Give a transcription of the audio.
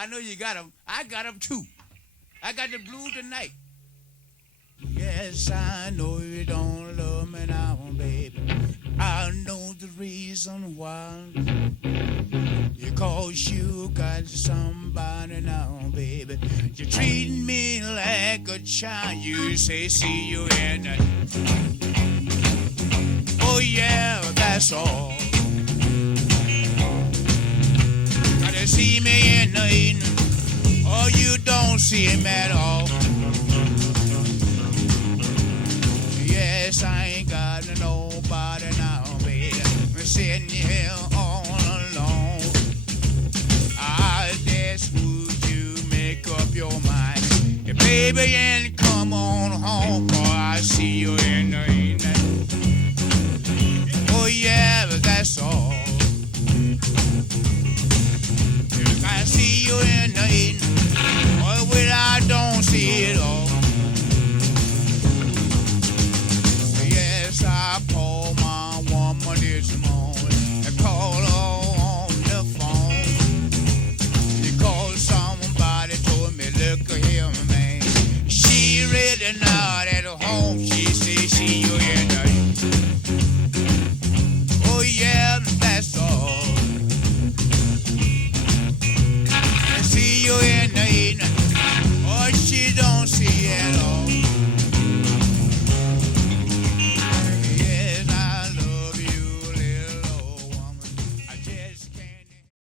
I know you got them. I got them too. I got the blues tonight. Yes, I know you don't love me now, baby. I know the reason why. Because you got somebody now, baby. You treat me like a child. You say, see you in the... Oh, yeah, that's all. Gotta see me in the evening. Oh, you don't see him at all. Yes, I ain't got nobody now, baby. I'm sitting here all alone. I just would you make up your mind, yeah, baby, and come on home, for I see you in the evening. Oh yeah, but that's all. If I see you